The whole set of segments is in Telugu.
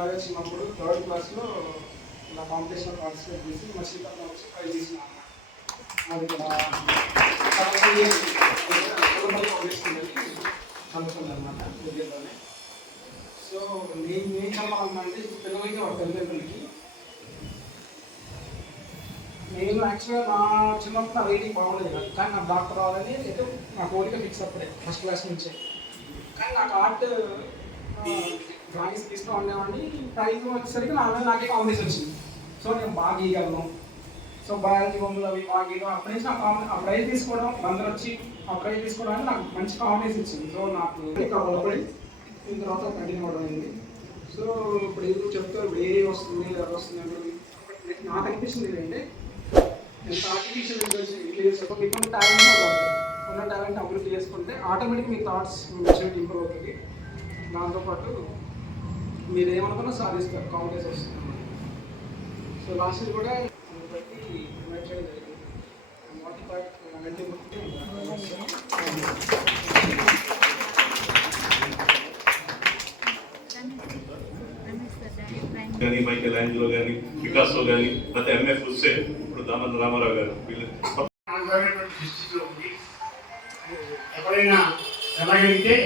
ఇలాగే చిన్నప్పుడు థర్డ్ క్లాస్లో ఇలా కాంపిటీషన్లో పార్టిసిపేట్ చేసి మా శ్రీకాకుళం వచ్చి ట్రై చేసిన అది ఫౌండేషన్ అనుకున్నాను అనమాట సో నేను ఏం చెప్పాలన్నంటే అంటే ఇప్పుడు పిల్లలకి ఒక తల్లిదండ్రులకి నేను యాక్చువల్గా నా చిన్నప్పుడు నా రైటింగ్ బాగుండేది కానీ నాకు డాక్టర్ అవ్వాలని అయితే నా కోరిక ఫిక్స్ అప్పుడే ఫస్ట్ క్లాస్ నుంచే. కానీ నాకు ఆర్ట్ డ్రాయింగ్స్ తీస్తూ ఉండేవాడిని. ప్రైజ్ వచ్చేసరికి నా మీద నాకే కాంపిటీషన్ వచ్చింది. సో నేను బాగా గీయగలను. సో బయాలజీ బొమ్మలు అవి బాగా గీయడం. అప్పటి నుంచి నాకు ఆ ప్రైజ్ తీసుకోవడం అందరు వచ్చి ఆ ప్రైజ్ తీసుకోవడానికి నాకు మంచి కాంపిటీషన్ ఇచ్చింది. సో నాకు బలపడి దీని తర్వాత కంటిన్యూ అవడం అయింది. సో ఇప్పుడు ఎందుకు చెప్తారు? వేరే వస్తుంది అది వస్తుంది అని నాకు అనిపిస్తుంది ఏంటంటే ఎంత ఆర్టిఫిషియల్ ఇంటెలిజెన్స్ ఇప్పుడు టాలెంట్ ఉన్న టాలెంట్ అభివృద్ధి చేసుకుంటే ఆటోమేటిక్ మీ థాట్స్ మెచ్యూరిటీ ఇంప్రూవ్ అవుతుంది. దాంతోపాటు మీరు ఏమనుకున్నా సాధిస్తారు కాంగ్రెస్ వస్తుంది సో లాస్ట్ ఇయర్ కూడా బట్టి ఇన్వైట్ చేయడం జరిగింది. మోటీ పార్ట్ కానీ మైకేల్ ఆంజలో కానీ పికాసో కానీ లేకపోతే ఎంఎఫ్ హుస్సేన్ ఇప్పుడు దామన్ రామారావు గారు వీళ్ళు అనుభవమైనటువంటి దుస్థితిలో ఉంది ఎవరైనా వెళ్ళగలిగితే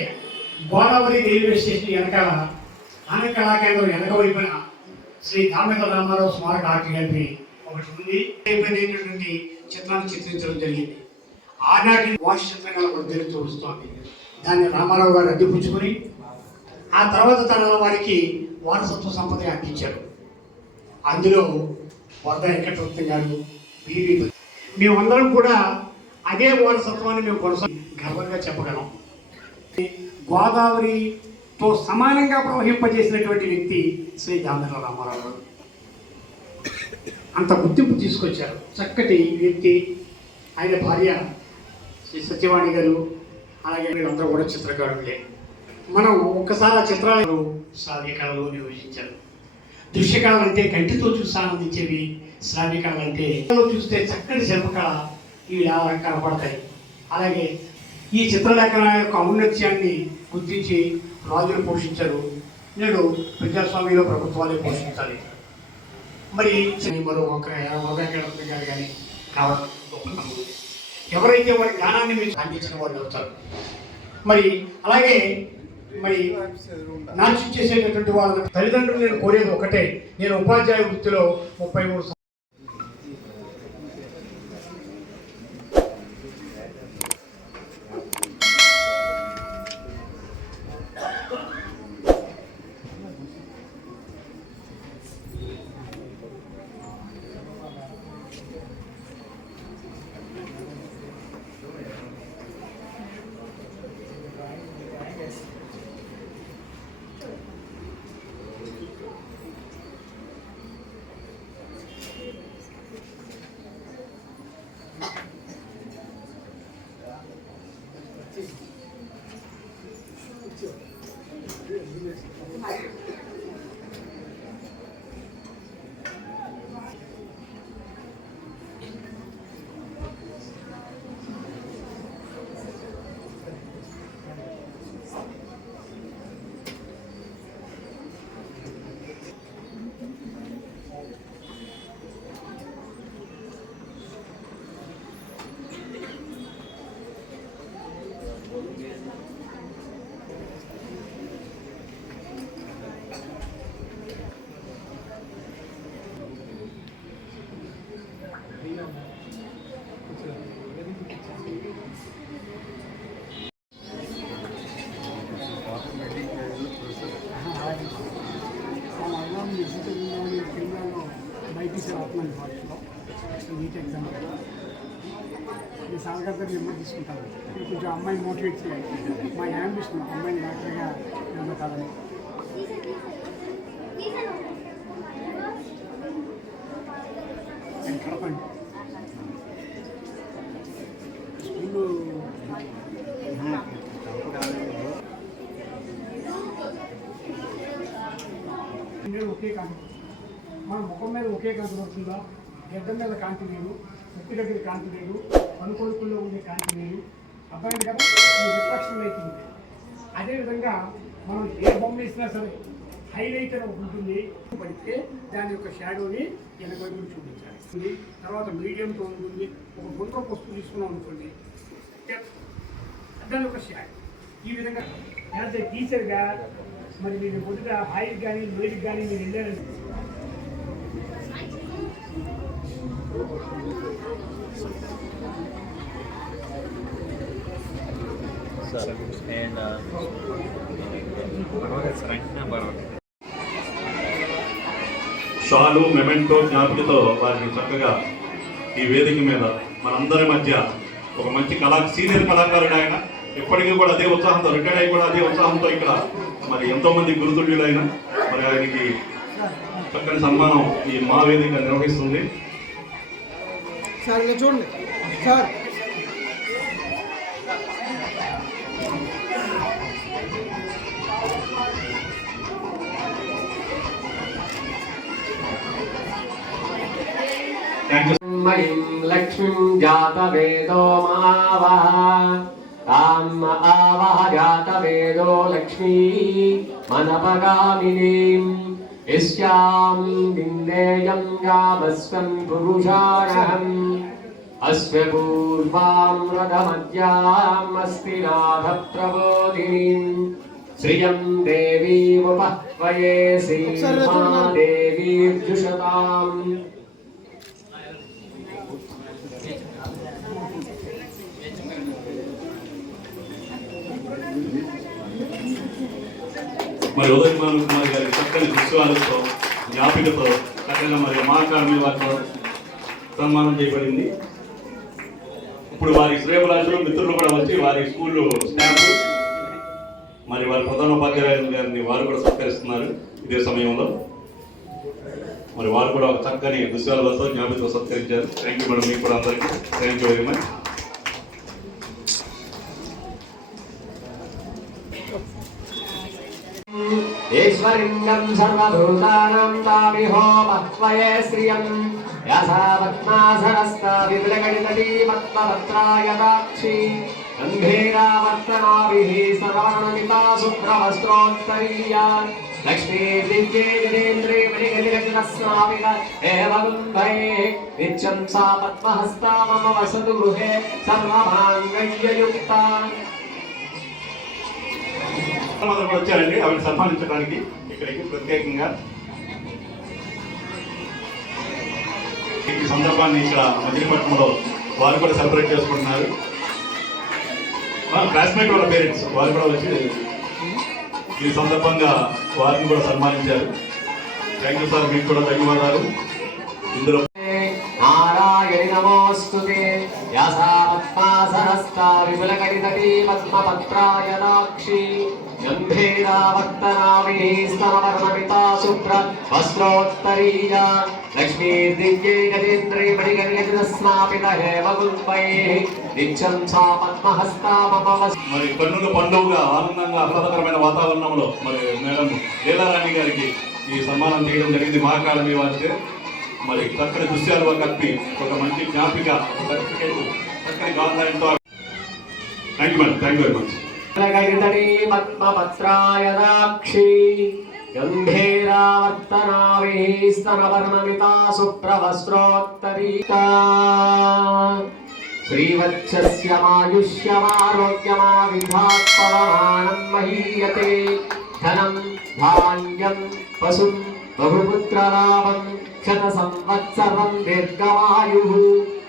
గోదావరి రైల్వే స్టేషన్ వెనకాల ఆనంద కళా కేంద్రం వెనక వైపున శ్రీ దామేంద్ర రామారావు స్మారక ఆర్ట్ గ్యాలరీ ఒకటి ఉంది. అయిపోయినటువంటి చిత్రాన్ని చిత్రించడం జరిగింది. ఆనాటి వాష్ చిత్రంగా ఒకటి తెలుస్తూ దాన్ని రామారావు గారు అద్దెపుచ్చుకొని ఆ తర్వాత తరాల వారికి వారసత్వ సంపదని అందించారు. అందులో వరద వెంకటరత్నం గారు బీవీ మేమందరం కూడా అదే వారసత్వాన్ని మేము కొనసాగి గర్వంగా చెప్పగలం. తో సమానంగా ప్రవహింపజేసినటువంటి వ్యక్తి శ్రీ దామోదర రామారావు గారు. అంత గుర్తింపు తీసుకొచ్చారు. చక్కటి వ్యక్తి ఆయన భార్య శ్రీ సత్యవాణి గారు అలాగే వీళ్ళందరూ కూడా చిత్రకారులే. మనం ఒక్కసారి ఆ చిత్రాలను శ్రావ్యకళలో నియోజించారు దృశ్యకళలు అంటే కంటితో చూసి ఆనందించేవి శ్రావ్యకళలు అంటే చూస్తే చక్కటి శిల్పకళ ఇవి కనపడతాయి. అలాగే ఈ చిత్రలేఖన యొక్క ఔన్నత్యాన్ని గుర్తించి రాజులు పోషించారు. నేడు ప్రజాస్వామ్యంలో ప్రభుత్వాలే పోషించాలి. మరి మరో ఒక వెంకటరత్న గారు కానీ కావడం ఎవరైతే వారి జ్ఞానాన్ని మీరు అందించిన వాళ్ళు అవుతారు. మరి అలాగే మరి నాట్యం చేసేటటువంటి వాళ్ళ తల్లిదండ్రులు నేను కోరేది ఒకటే. నేను ఉపాధ్యాయ వృత్తిలో ముప్పై మూడు నేను సాగర్ నెంబర్ తీసుకుంటాను ఇప్పుడు కొంచెం అమ్మాయిని మోటివేట్ చేయాలి మా యాంబిషన్ అమ్మాయిని డాక్టర్గా నమ్మకాలని కడపండి. స్కూలు ఒకే కాంతి. మన ముఖం మీద ఒకే కాంతి వస్తుందా? గడ్డ మీద కాంతి లేదు ముక్కు దగ్గర కాంతి లేదు. పనుకొడుకుల్లో ఉండే కాంతి వేరు అబ్బాయి కదా రిఫ్లెక్షన్ అవుతుంది అదేవిధంగా మనం ఏ బొమ్మ ఇచ్చినా సరే హైలైట్ అని ఉంటుంది. పడితే దాని యొక్క షాడోని వెనక చూపించాలి. తర్వాత మీడియంతో ఉంటుంది. ఒక గుండ్ర వస్తువు తీసుకున్నాం అనుకోండి. దాని యొక్క షాడో ఈ విధంగా లేకపోతే టీచర్గా మరి మీరు మొదట హైట్ కానీ లోయట్ కానీ మీరు వెళ్ళారంటే షాలు మెమెంటో జ్ఞాపికతో వారిని చక్కగా ఈ వేదిక మీద మనందరి మధ్య ఒక మంచి కళా సీనియర్ కళాకారుడు ఆయన. ఎప్పటికీ కూడా అదే ఉత్సాహంతో రిటైర్డ్ అయ్యి కూడా అదే ఉత్సాహంతో ఇక్కడ మరి ఎంతో మంది గురుతుల్యులైన. మరి ఆయనకి చక్కని సన్మానం ఈ మా వేదిక నిర్వహిస్తుంది. సార్ ఇలా చూడండి సార్ థ్యాంక్ యూ मयिं लक्ष्मीं जातवेदो मावः ताम् आवह जातवेदो लक्ष्मी मनपगामिनीम् यस्यां विन्देयं यामस्वं पुरुषाणहम् अस्य पूर्वां रथमद्याम् अस्ति नाथप्रबोधिनीम् श्रियं देवीमुपह्वये सीमा देवीर्जुषताम् మరి ఉదయమాన కుమార్ గారి చక్కని దృశ్యాలతో జ్ఞాపికతో చక్కగా మరి మా వారితో సన్మానం చేయబడింది. ఇప్పుడు వారి శ్రేయభిలాషులు మిత్రులు కూడా వచ్చి వారి స్కూల్లో స్టాఫ్. మరి వారి ప్రధానోపాధ్యాయులు గారిని వారు కూడా సత్కరిస్తున్నారు ఇదే సమయంలో. మరి వారు కూడా ఒక చక్కని దృశ్యాలతో జ్ఞాపికతో సత్కరించారు. థ్యాంక్ యూ మేడం మీకు కూడా అందరికీ థ్యాంక్ యూ వెరీ మచ్ ఈశ్వరింగం సర్వభూతానాం తామిహో మహ్వయే శ్రియం యథావత్మాసరస్త విపులగణితీ మత్మభద్రాయదాక్షి గంభీరావర్తనాభిः సర్వణమితా శుభ్రవస్త్రోత్తరీయ లక్ష్మీ దివ్యే గజేంద్రే మణిగలిగజనస్నామిక ఏవ గుంభయే నిత్యం సా పద్మహస్తా మమ వసతు గృహే సర్వమాంగళ్యయుక్తా అందరూ కూడా వచ్చారండి ఆవిడ సన్మానించడానికి ఇక్కడికి ప్రత్యేకంగా. ఈ సందర్భాన్ని ఇక్కడ మచిలీపట్నంలో వారు కూడా సెలబ్రేట్ చేసుకుంటున్నారు. క్లాస్మేట్ వాళ్ళ పేరెంట్స్ వారు కూడా వచ్చి ఈ సందర్భంగా వారిని కూడా సన్మానించారు. థ్యాంక్ యూ సార్ మీకు కూడా ధన్యవాదాలు. ఇందులో నారాయణి నమోస్తుతే యథావత్మాసహస్తా విపులకరితటీ శుభ్ర వస్త్రోత్తరీయ లక్ష్మీ దివ్యై మణిగణ్యజనస్నాపిత హేమ నిత్యం సా పద్మహస్తా మమ మరి కన్నుల పండుగగా ఆనందంగా ఆహ్లాదకరమైన వాతావరణంలో మరి మేడం లీలారాణి గారికి ఈ సన్మానం చేయడం జరిగింది మా అకాడమీ మరి చక్కటి దృశ్యాలు కప్పి ఒక మంచి జ్ఞాపిక certificate thank you madam thank you very much గరితడీ పద్మపత్రాయదాక్షి గంభీరావర్తనావిः స్తనవర్ణమితా శుభ్రవస్త్రోత్తరీకా శ్రీవత్సస్యమాయుష్యమారోగ్యమావిధాత్పవమానం మహీయతే ధనం ధాన్యం పశుం బహుపుత్రలాభం క్షత సంవత్సరం దీర్ఘమాయుః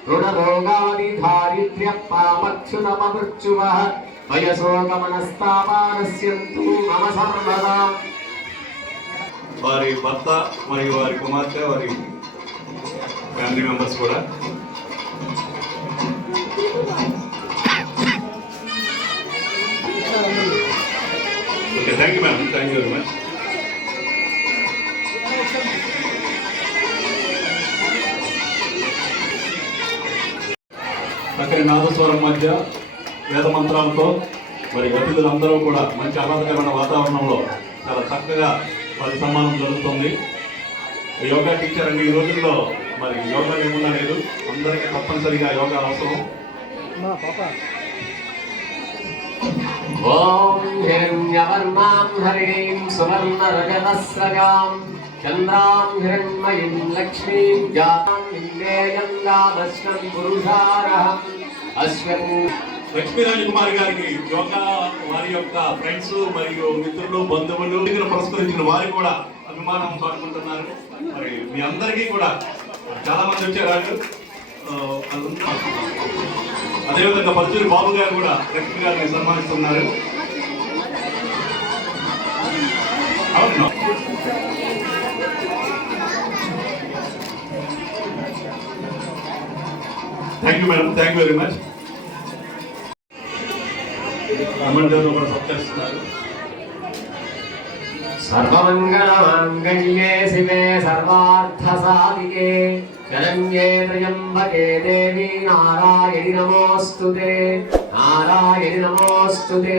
రుణరోగాది దారిద్ర్య పాపక్షుతమృత్యువ వయసోగమనస్తాపానస్యంతు మమ సర్వదా వారి భర్త మరియు వారి కుమార్తె వారి ఫ్యామిలీ మెంబర్స్ కూడా. Okay thank you ma'am thank you very much చక్కని నాదస్వరం మధ్య వేద మంత్రాలతో మరి అతిథులందరూ కూడా మంచి ఆహ్లాదకరమైన వాతావరణంలో చాలా చక్కగా వారి సమ్మానం జరుగుతుంది. యోగా టీచర్ అండి ఈ రోజుల్లో మరి యోగా ఏముందా లేదు. అందరికీ తప్పనిసరిగా యోగా అవసరం. ఓం హిరణ్యవర్మాం హరిణీం సువర్ణ చంద్రాం హిరణ్మయం లక్ష్మీం జాతాం ఇంద్రేయం దాదస్వం పురుషారహం లక్ష్మీరాజు కుమార్ గారికి యోగా వారి యొక్క ఫ్రెండ్స్ మరియు మిత్రులు బంధువులు ఇక్కడ పురస్కరించిన వారు కూడా అభిమానం పాల్గొంటున్నారు. మరి మీ అందరికీ కూడా చాలా మంది వచ్చారు అదేవిధంగా పరుచూరి బాబు గారు కూడా లక్ష్మి గారిని సన్మానిస్తున్నారు. అవును. thank you madam thank you very much Amardev కూడా సత్కరిస్తున్నారు सर्वमङ्गलमाङ्गल्ये शिवे सर्वार्थसाधिके शरण्ये त्र्यम्बके देवी नारायणि नमोऽस्तु ते नारायणि नमोऽस्तु ते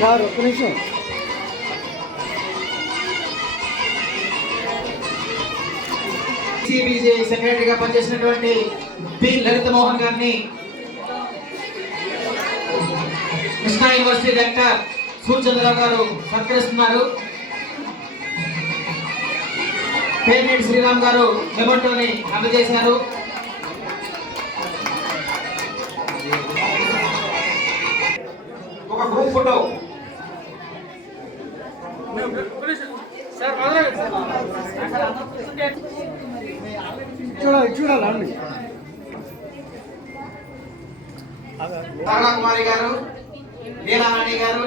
సార్ ఒక్క నిమిషం. సిబిజే సెక్రటరీగా పనిచేసినటువంటి బి. లలిత మోహన్ గారిని కృష్ణా యూనివర్సిటీ డాక్టర్ సూర్యచంద్రరావు గారు సత్కరిస్తున్నారు. పేమెంట్ శ్రీరామ్ గారు మెమోటోని అందజేశారు. ఫోటో చూడాలి చూడాలి అండి తారకా కుమారి గారు లీలారాణి గారు.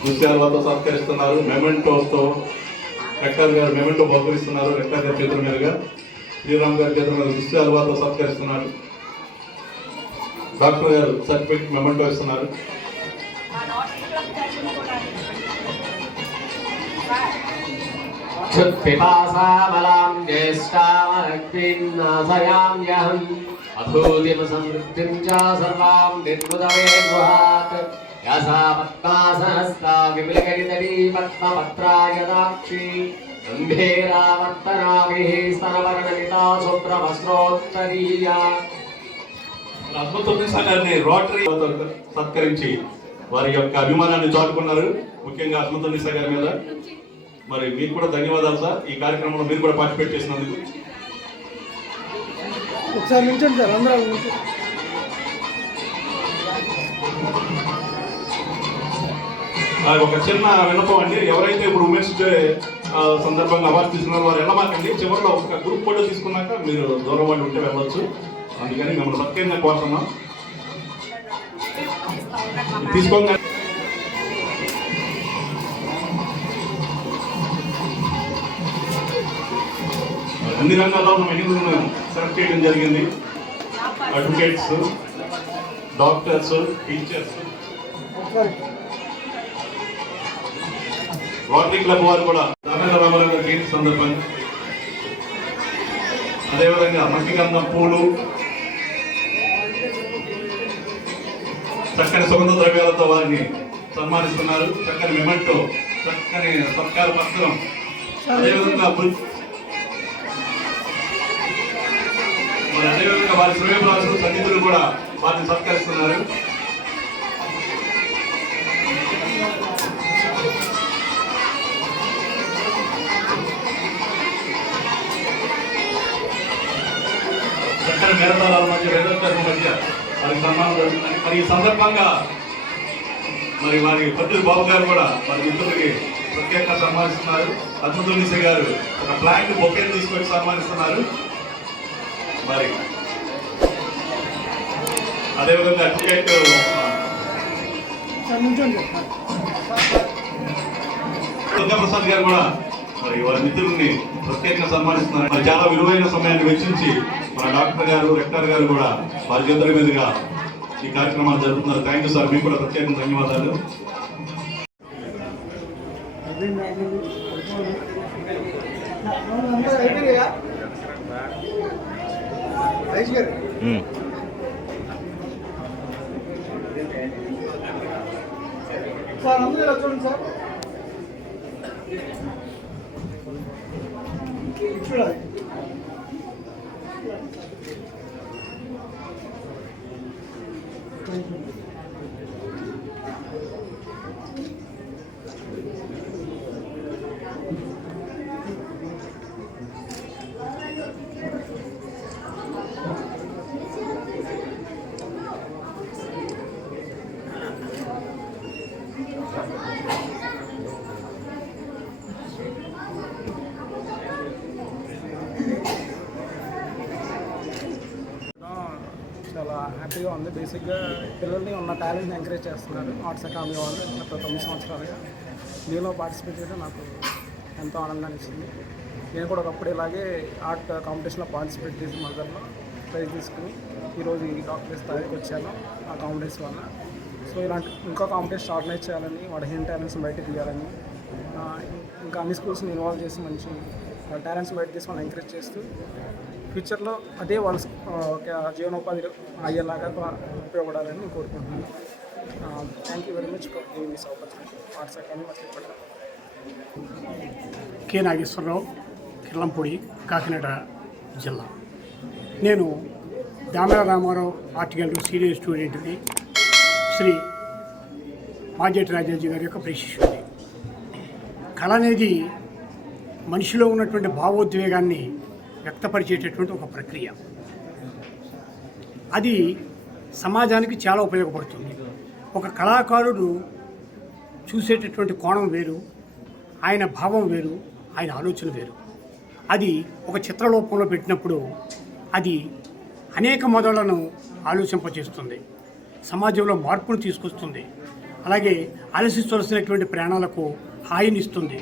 దృశ్యాలతో సత్కరిస్తున్నారు. మెమెంటోతో రెక్టర్ గారు మెమెంటో బహుకరిస్తున్నారు రెక్టర్ గారి చేతుల మీదుగా శ్రీరామ్ గారి చేతుల మీద దృశ్యాలతో సత్కరిస్తున్నారు డాక్టర్ గారు సర్టిఫికెట్ మెమెంటో ఇస్తున్నారు क्षुत्पिपासामलां ज्येष्ठामरक्तिन्नाशयाम्यहम् अभूतिमसमृद्धिं च सर्वां निर्मुदमे गृहात् సత్కరించి వారి యొక్క అభిమానాన్ని చాటుకున్నారు. ముఖ్యంగా అద్భుతం నిస గారి మీద. మరి మీకు కూడా ధన్యవాదాలు సార్. ఈ కార్యక్రమంలో మీరు కూడా పార్టిసిపేట్ చేసినందుకు. ఒకసారి నిల్చండి సార్ అందరూ ఒక చిన్న విన్నపం అండి. ఎవరైతే ఇప్పుడు ఉమెన్స్ డే సందర్భంగా అవార్డు తీసుకున్నారో వారు వెళ్ళమాకండి. చివరిలో ఒక గ్రూప్ ఫోటో తీసుకున్నాక మీరు దూరం వాళ్ళు ఉంటే వెళ్ళొచ్చు. అందుకని మిమ్మల్ని సత్యంగా కోరుతున్నాం. తీసుకోండి. అన్ని రంగాల్లో ఉన్న మహిళలను సెలెక్ట్ చేయడం జరిగింది. Advocates doctors teachers rotary club వారు కూడా. దామేంద్ర రామారావు గారి జయంతి సందర్భంగా అదేవిధంగా మట్టిగంధం పూలు. చక్కని సుగంధ ద్రవ్యాలతో వారిని సన్మానిస్తున్నారు. చక్కని మెమెంటో చక్కని సత్కార పత్రం. అదేవిధంగా మరి అదేవిధంగా వారి శ్రేయభిలాషులు సన్నిధులు కూడా వారిని సత్కరిస్తున్నారు. మేరతాళాల మధ్య వేదోత్తరం మధ్య వారికి సన్మానం జరుగుతుంది. మరి ఈ సందర్భంగా మరి వారి పట్టులు బాబు గారు కూడా వారి మిత్రులకి ప్రత్యేకంగా సన్మానిస్తున్నారు. అద్భుతునిస గారు ఒక ప్లాంట్ బొకే తీసుకొని సన్మానిస్తున్నారు. మరి అదేవిధంగా టికెట్ దుర్గాప్రసాద్ గారు కూడా మరి వారి మిత్రుల్ని ప్రత్యేకంగా సన్మానిస్తున్నారు. మరి చాలా విలువైన సమయాన్ని వెచ్చించి మన డాక్టర్ గారు రెక్టర్ గారు కూడా వారి చేతుల మీదుగా ఈ కార్యక్రమాలు జరుపుతున్నారు. థ్యాంక్ యూ సార్ మీకు కూడా ప్రత్యేకంగా ధన్యవాదాలు. సార్ అందరూ ఇలా చూడండి సార్ చూడాలి చాలా హ్యాపీగా ఉంది. బేసిక్గా పిల్లల్ని ఉన్న టాలెంట్ని ఎంకరేజ్ చేస్తున్నారు. ఆర్ట్స్ అకాడమీ వాళ్ళు గత తొమ్మిది సంవత్సరాలుగా దీనిలో పార్టిసిపేట్ చేయడం నాకు ఎంతో ఆనందాన్ని ఇచ్చింది నేను కూడా ఒకప్పుడు ఇలాగే ఆర్ట్ కాంపిటీషన్లో పార్టిసిపేట్ చేసి మదర్లో ప్రైజ్ తీసుకుని ఈరోజు ఈ డాక్టర్ స్థాయికి వచ్చాను ఆ కాంపిటీషన్ వల్ల. సో ఇలాంటి ఇంకా కాంపిటీషన్ ఆర్గనైజ్ చేయాలని వాడి హిన్ టాలెంట్స్ బయటకు తీయాలని ఇంకా అన్ని స్కూల్స్ని ఇన్వాల్వ్ చేసి మంచి టాలెంట్స్ బయట తీసుకొని ఎంకరేజ్ చేస్తూ ఫ్యూచర్లో అదే వాళ్ళ ఒక జీవనోపాధి అయ్యేలాగా ఉపయోగపడాలని నేను కోరుకుంటున్నాను thank you very much for giving this opportunity arts academy Machilipatnam K Nageswararao Kirlampudi Kakinada జిల్లా. నేను Damara Ramarao art gallery senior స్టూడెంట్ని శ్రీ మాజేటి రాజాజీ గారి యొక్క ప్రేషిష్యుడి కళ అనేది మనిషిలో ఉన్నటువంటి భావోద్వేగాన్ని వ్యక్తపరిచేటటువంటి ఒక ప్రక్రియ. అది సమాజానికి చాలా ఉపయోగపడుతుంది. ఒక కళాకారుడు చూసేటటువంటి కోణం వేరు ఆయన భావం వేరు ఆయన ఆలోచన వేరు. అది ఒక చిత్రలోపంలో పెట్టినప్పుడు అది అనేక మొదళ్ళను ఆలోచింపచేస్తుంది సమాజంలో మార్పును తీసుకొస్తుంది. అలాగే ఆలోచించవలసినటువంటి ప్రాణాలకు హాయినిస్తుంది.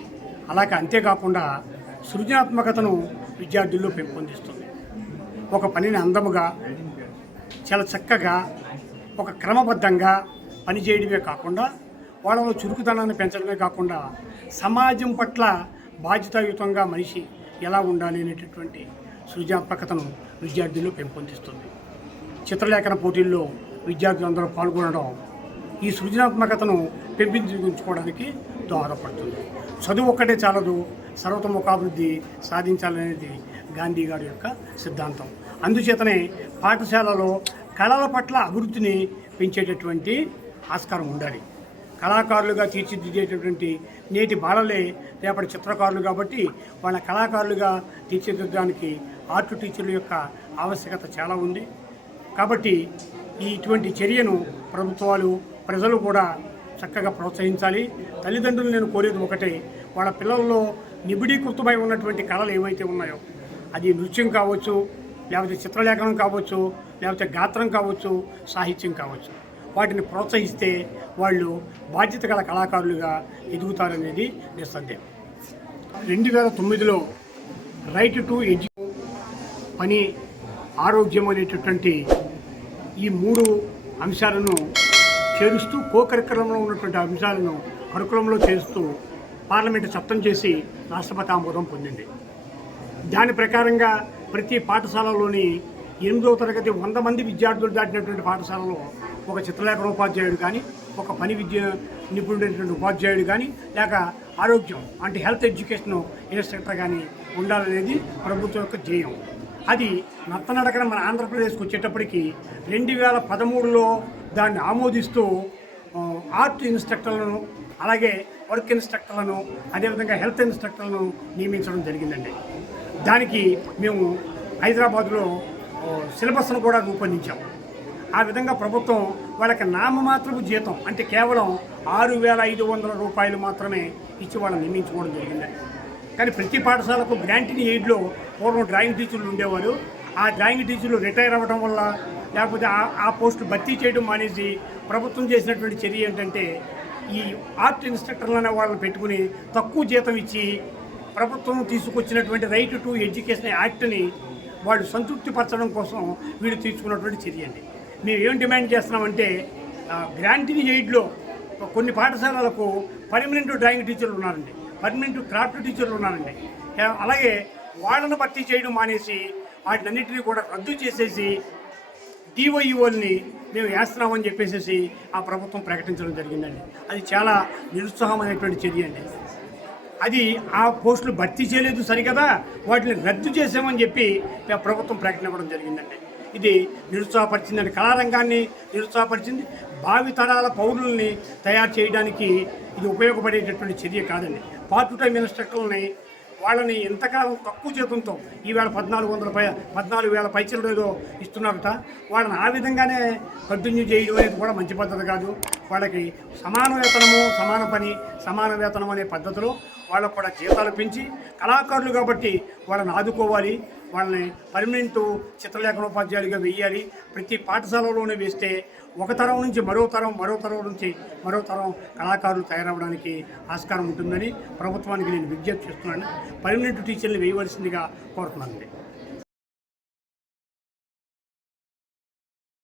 అలాగే అంతేకాకుండా సృజనాత్మకతను విద్యార్థుల్లో పెంపొందిస్తుంది. ఒక పనిని అందముగా చాలా చక్కగా ఒక క్రమబద్ధంగా పనిచేయడమే కాకుండా వాళ్ళలో చురుకుదనాన్ని పెంచడమే కాకుండా సమాజం పట్ల బాధ్యతాయుతంగా మనిషి ఎలా ఉండాలి అనేటటువంటి సృజనాత్మకతను విద్యార్థుల్లో పెంపొందిస్తుంది. చిత్రలేఖన పోటీల్లో విద్యార్థులందరూ పాల్గొనడం ఈ సృజనాత్మకతను పెంపొందించుకోవడానికి దోహదపడుతుంది చదువు ఒక్కటే చాలదు సర్వతముఖాభివృద్ధి సాధించాలనేది గాంధీ గారి యొక్క సిద్ధాంతం. అందుచేతనే పాఠశాలలో కళల పట్ల అభివృద్ధిని పెంచేటటువంటి ఆస్కారం ఉండాలి. కళాకారులుగా తీర్చిదిద్దేటటువంటి నేటి బాలలే రేపటి చిత్రకారులు కాబట్టి వాళ్ళ కళాకారులుగా తీర్చిదిద్దడానికి ఆర్ట్ టీచర్ల యొక్క ఆవశ్యకత చాలా ఉంది. కాబట్టి ఈ ఇటువంటి చర్యను ప్రభుత్వాలు ప్రజలు కూడా చక్కగా ప్రోత్సహించాలి. తల్లిదండ్రులు నేను కోరేది ఒకటే వాళ్ళ పిల్లల్లో నిబిడీకృతమై ఉన్నటువంటి కళలు ఏవైతే ఉన్నాయో అది నృత్యం కావచ్చు లేకపోతే చిత్రలేఖనం కావచ్చు లేకపోతే గాత్రం కావచ్చు సాహిత్యం కావచ్చు. వాటిని ప్రోత్సహిస్తే వాళ్ళు బాధ్యత గల కళాకారులుగా ఎదుగుతారనేది నిస్సందేహం రెండు వేల తొమ్మిదిలో రైట్ టు ఎడ్యు పని ఆరోగ్యం అనేటటువంటి ఈ మూడు అంశాలను చేరుస్తూ కోకరికరంలో ఉన్నటువంటి అంశాలను కరుకులంలో చేస్తూ పార్లమెంటు చట్టం చేసి రాష్ట్రపతి ఆమోదం పొందింది. దాని ప్రకారంగా ప్రతి పాఠశాలలోని ఎనిమిదవ తరగతి వంద మంది విద్యార్థులు దాటినటువంటి పాఠశాలలో ఒక చిత్రలేఖన ఉపాధ్యాయుడు కానీ ఒక పని విద్య నిపుణుడైనటువంటి ఉపాధ్యాయుడు కానీ లేక ఆరోగ్యం అంటే హెల్త్ ఎడ్యుకేషన్ ఇన్స్ట్రక్టర్ కానీ ఉండాలనేది ప్రభుత్వం యొక్క ధ్యేయం. అది నత్తనడకన మన ఆంధ్రప్రదేశ్కి వచ్చేటప్పటికి రెండు వేల పదమూడులో దాన్ని ఆమోదిస్తూ ఆర్ట్ ఇన్స్ట్రక్టర్లను అలాగే వర్క్ ఇన్స్ట్రక్టర్లను అదేవిధంగా హెల్త్ ఇన్స్ట్రక్టర్లను నియమించడం జరిగిందండి. దానికి మేము హైదరాబాద్లో సిలబస్ను కూడా రూపొందించాం. ఆ విధంగా ప్రభుత్వం వాళ్ళకి నామమాత్రపు జీతం అంటే కేవలం ఆరు వేల ఐదు వందల రూపాయలు మాత్రమే ఇచ్చి వాళ్ళని నియమించుకోవడం జరిగిందండి కానీ ప్రతి పాఠశాలకు గ్రాంటీని ఎయిడ్లో పూర్వం డ్రాయింగ్ టీచర్లు ఉండేవారు. ఆ డ్రాయింగ్ టీచర్లు రిటైర్ అవ్వడం వల్ల లేకపోతే ఆ ఆ పోస్టు భర్తీ చేయడం మానేసి ప్రభుత్వం చేసినటువంటి చర్య ఏంటంటే ఈ ఆర్ట్ ఇన్స్ట్రక్టర్లు అనే వాళ్ళని పెట్టుకుని తక్కువ జీతం ఇచ్చి ప్రభుత్వం తీసుకొచ్చినటువంటి రైట్ టు ఎడ్యుకేషన్ యాక్ట్ని వాళ్ళు సంతృప్తిపరచడం కోసం వీళ్ళు తీసుకున్నటువంటి చర్య అండి. మేము ఏం డిమాండ్ చేస్తున్నామంటే గ్రాంటింగ్ ఎయిడ్లో కొన్ని పాఠశాలలకు పర్మనెంట్ డ్రాయింగ్ టీచర్లు ఉన్నారండి. పర్మనెంట్ క్రాఫ్ట్ టీచర్లు ఉన్నారండి. అలాగే వాళ్ళను భర్తీ చేయడం మానేసి వాటినన్నింటినీ కూడా రద్దు చేసేసి డివైఓల్ని మేము వేస్తున్నామని చెప్పేసి ఆ ప్రభుత్వం ప్రకటించడం జరిగిందండి. అది చాలా నిరుత్సాహమైనటువంటి చర్య అండి. అది ఆ పోస్టులు భర్తీ చేయలేదు సరికదా వాటిని రద్దు చేసామని చెప్పి ప్రభుత్వం ప్రకటన ఇవ్వడం జరిగిందండి. ఇది నిరుత్సాహపరిచిందండి. కళారంగాన్ని నిరుత్సాహపరిచింది భావి తరాల పౌరుల్ని తయారు చేయడానికి ఇది ఉపయోగపడేటటువంటి చర్య కాదండి. పార్ట్ టైం ఇన్స్ట్రక్టర్లని వాళ్ళని ఎంతకాలం తక్కువ జీతంతో ఈవేళ పద్నాలుగు వందల పై పద్నాలుగు వేల పైచలు ఏదో ఇస్తున్నారట. వాళ్ళని ఆ విధంగానే కంటిన్యూ చేయడం అనేది కూడా మంచి పద్ధతి కాదు. వాళ్ళకి సమాన వేతనము సమాన పని సమాన వేతనం అనే పద్ధతిలో వాళ్ళకు కూడా జీతాలు పెంచి కళాకారులు కాబట్టి వాళ్ళని ఆదుకోవాలి వాళ్ళని పర్మనెంట్ చిత్రలేఖనోపాధ్యాయులుగా వేయాలి. ప్రతి పాఠశాలలోనే వేస్తే ఒక తరం నుంచి మరో తరం మరో తరం నుంచి మరో తరం కళాకారులు తయారవడానికి ఆస్కారం ఉంటుందని ప్రభుత్వానికి నేను విజ్ఞప్తి చేస్తున్నాను. పర్మనెంట్ టీచర్లు వేయవలసిందిగా కోరుతున్నాను